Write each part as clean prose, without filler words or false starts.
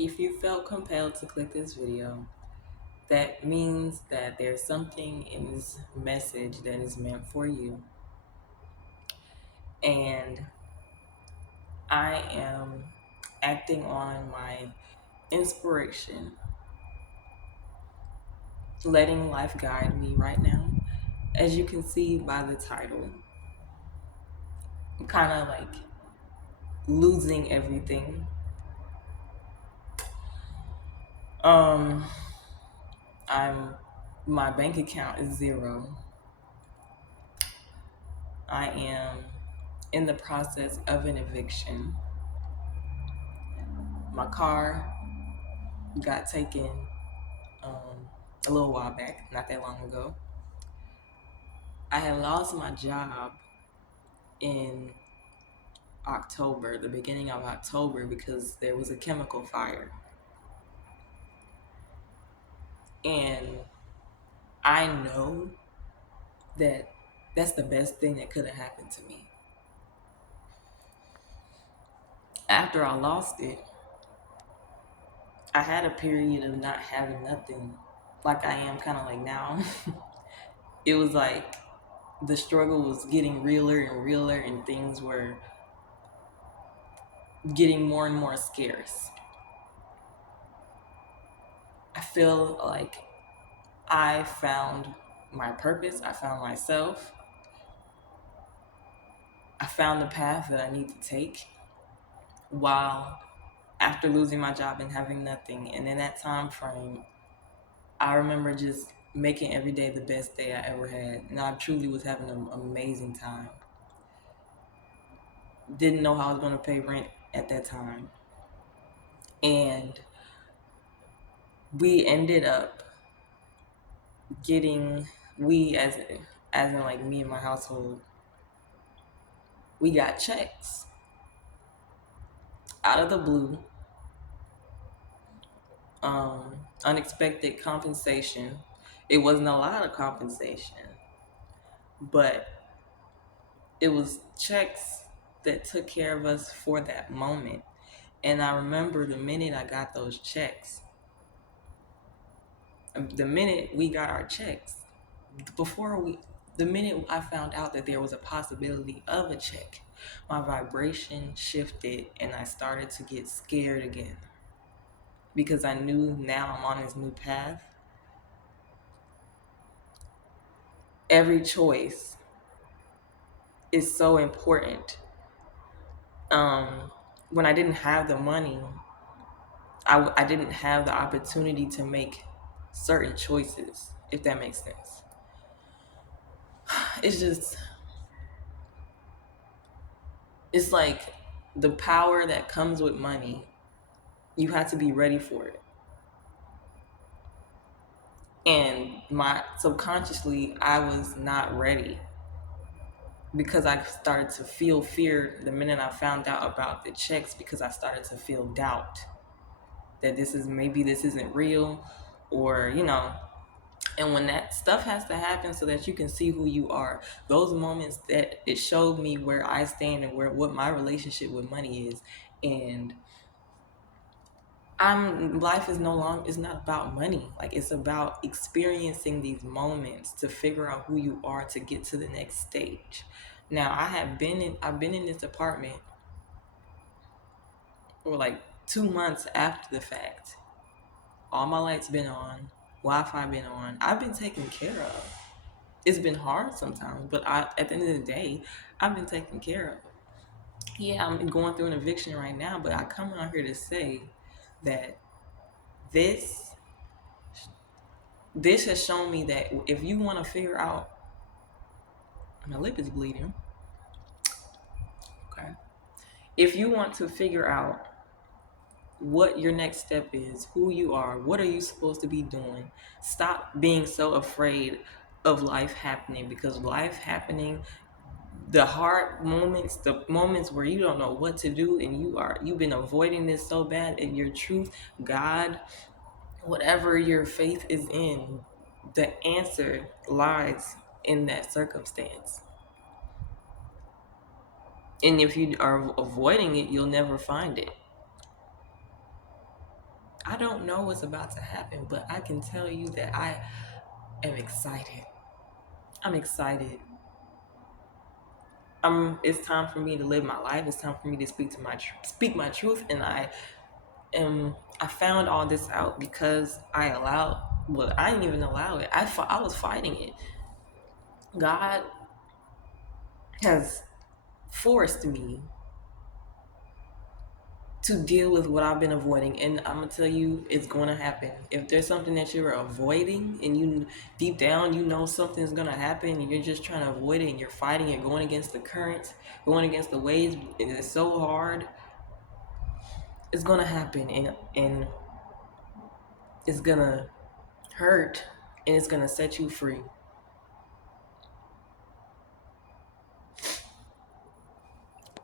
If you felt compelled to click this video, that means that there's something in this message that is meant for you. And I am acting on my inspiration, letting life guide me right now. As you can see by the title, I'm kind of like losing everything. Um, I'm my bank account is zero. I am in the process of an eviction. My car got taken a little while back, not that long ago. I had lost my job in October, the beginning of October, because there was a chemical fire. And I know that that's the best thing that could have happened to me. After I lost it, I had a period of not having nothing like I am kind of like now. It was like the struggle was getting realer and realer, and things were getting more and more scarce. I feel like I found my purpose, I found myself, I found the path that I need to take while after losing my job and having nothing. And in that time frame, I remember just making every day the best day I ever had. And I truly was having an amazing time. Didn't know how I was going to pay rent at that time. And we ended up getting, we as in like me and my household, we got checks out of the blue, unexpected compensation. It wasn't a lot of compensation, but it was checks that took care of us for that moment. And I remember the minute I got those checks, the minute we got our checks, before we, the minute I found out that there was a possibility of a check, my vibration shifted and I started to get scared again because I knew now I'm on this new path. Every choice is so important. Um, when I didn't have the money, I didn't have the opportunity to make certain choices, if that makes sense. It's just, it's like the power that comes with money, you have to be ready for it. And my subconsciously, I was not ready because I started to feel fear the minute I found out about the checks, because I started to feel doubt that this isn't real, or and when that stuff has to happen so that you can see who you are, those moments that it showed me where I stand and what my relationship with money is. And life is no longer, it's not about money. Like, it's about experiencing these moments to figure out who you are to get to the next stage. Now, I've been in this apartment for like 2 months after the fact. All my lights been on, Wi-Fi been on. I've been taken care of. It's been hard sometimes, but at the end of the day, I've been taken care of. Yeah, I'm going through an eviction right now, but I come out here to say that this this has shown me that if you want to figure out, my lip is bleeding. Okay. If you want to figure out what your next step is, who you are, what are you supposed to be doing, stop being so afraid of life happening, because life happening, the hard moments, the moments where you don't know what to do, and you've been avoiding this so bad, and your truth, God, whatever your faith is in, the answer lies in that circumstance. And if you are avoiding it, you'll never find it. don't know what's about to happen, but I can tell you that I am excited. I'm excited. It's time for me to live my life. It's time for me to speak my truth, and I found all this out because I allowed. Well, I didn't even allow it. I was fighting it. God has forced me to deal with what I've been avoiding. And I'm gonna tell you, it's gonna happen. If there's something that you're avoiding and you deep down you know something's gonna happen and you're just trying to avoid it and you're fighting it, going against the currents, going against the waves, and it's so hard, it's gonna happen and it's gonna hurt and it's gonna set you free.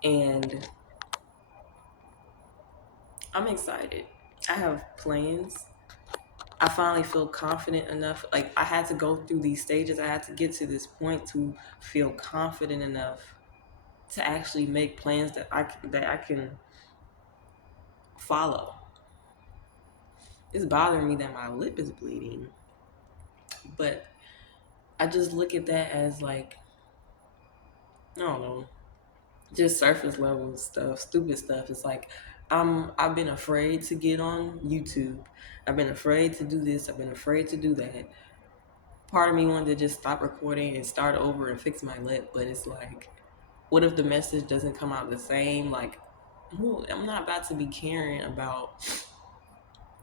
And I'm excited. I have plans. I finally feel confident enough. Like I had to go through these stages. I had to get to this point to feel confident enough to actually make plans that I can follow. It's bothering me that my lip is bleeding, but I just look at that as like I don't know, just surface level stuff, stupid stuff. It's like I've been afraid to get on YouTube. I've been afraid to do this. I've been afraid to do that. Part of me wanted to just stop recording and start over and fix my lip, but it's like, what if the message doesn't come out the same? Like, I'm not about to be caring about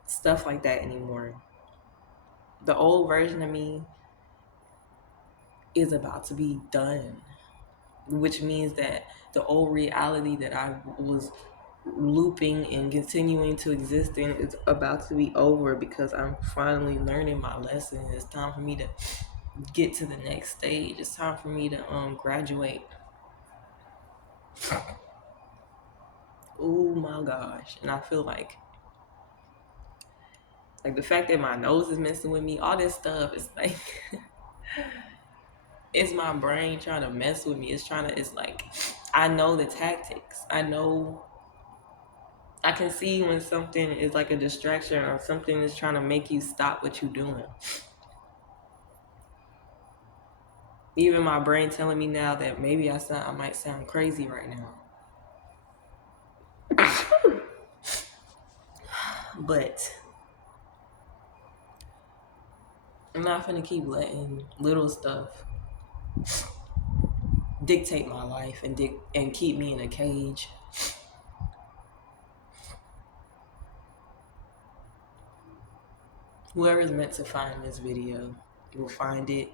stuff like that anymore. The old version of me is about to be done, which means that the old reality that I was looping and continuing to exist in is about to be over because I'm finally learning my lesson. It's time for me to get to the next stage. It's time for me to graduate. Oh my gosh. And I feel like the fact that my nose is messing with me, all this stuff, it's like it's my brain trying to mess with me. It's like I know the tactics. I can see when something is like a distraction or something is trying to make you stop what you're doing. Even my brain telling me now that maybe I might sound crazy right now. But I'm not gonna keep letting little stuff dictate my life and keep me in a cage. Whoever is meant to find this video will find it.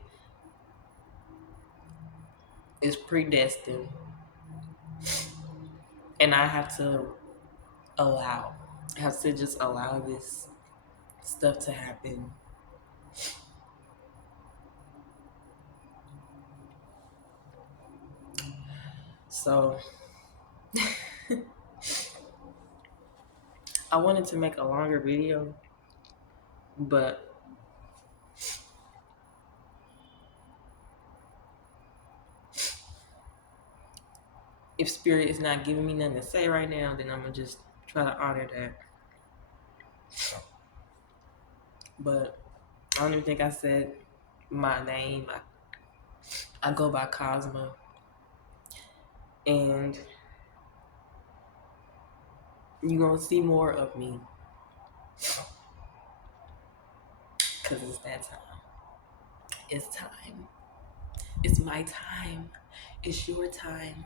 It's predestined, and I have to allow. I have to just allow this stuff to happen. So I wanted to make a longer video, but if spirit is not giving me nothing to say right now, then I'm gonna just try to honor that. But I don't even think I said my name. I go by Cosmo, and you're gonna see more of me because it's that time. It's time. It's my time. It's your time.